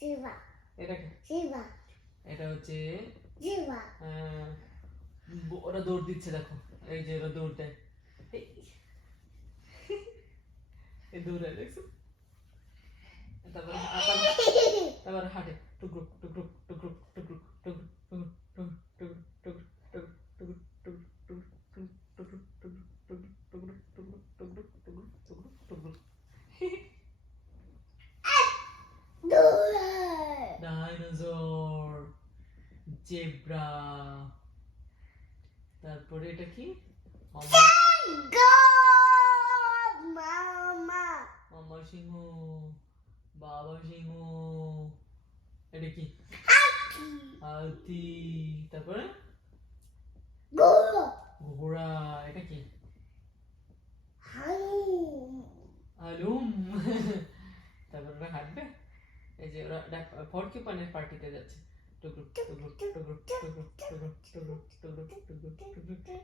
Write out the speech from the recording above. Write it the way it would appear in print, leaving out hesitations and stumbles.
জিবা এটা কি? জিবা এটা হচ্ছে জিবা ওরা দৌড় দিচ্ছে দেখো, এই যে ওরা দৌড় দেয়, এই দৌড়ায় দেখছো, তারপরে তারপরে হাঁটে টুকরো টুকরো টুকরো টুকরো টুকরো টুকরো টুকরো টুকরো টুকরো টুকরো টুকরো টুকরো টুকরো। ডাইনোসর, জেব্রা, তারপরে এটা কি? মামা মামা সিংহ, বাবা সিংহ, এটা কি? হাতি, তারপরে ঘোড়া, এটা কি? হালুম। তারপর ওরা হাঁটবে, এই যে ওরা পর্কিউপাইনের পার্টিতে যাচ্ছে, টুকরো টুকরো টুকরো টুকরো টুকরো টুকরো টুকরো টুকরো টুকরো।